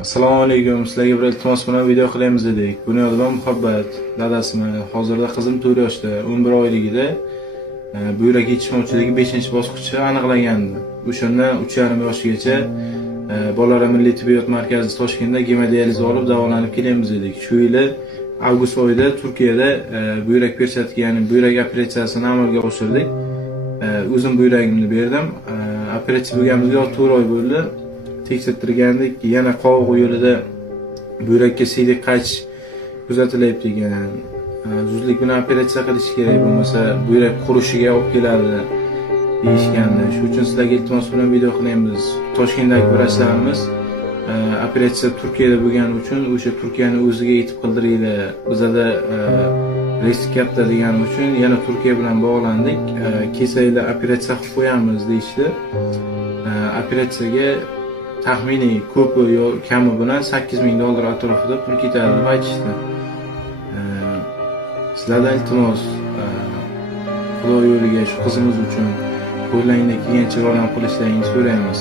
Assalomu alaykum. Sizlarga bir iltimos bilan video qilamiz dedik. Bunyodbon Muhabbat dadasini hozirda qizim 4 yoshda, 11 oyligida buyrak yetishmovchiligi 5-bosqichi aniqlangandi. O'shandan 3,5 yoshgacha bolalar milliy tibbiyot markazi Toshkentda gemodializ olib davolanib kelamiz dedik. Shu yili avgust oyida Turkiyada buyrak persatga, ya'ni buyrak operatsiyasini amalga oshirdik. O'zim buyragimni berdim. Operatsiya bo'lganimizga 4 oy bo'ldi. Tekshirtirgandik, yana qovoq yo'lida buyrakka siydik qachish kuzatilyapti ekan. Zudlik bilan operatsiya qilish kerak, bo'lmasa buyrak qurishiga olib keladi deyishgandi. Shu uchun sizlarga iltimos bilan video qilamiz. Toshkentdagi vrachlarimiz operatsiya Turkiyada bo'lgani uchun o'sha Turkiyani o'ziga yetib qildiringlar. Bizda risk katta degani uchun yana Turkiya bilan bog'landik. Kesaylar operatsiya qilib qo'yamiz deyishdi. Operatsiyaga taxminiy ko'pi yo kami bilan $8,000 atrofida pul ketadi deb aytishdi. Sizlardan iltimos, Xudo yo'liga shu qizimiz uchun qo'lingizdan kelgancha yordam qilishlaringizni so'raymiz.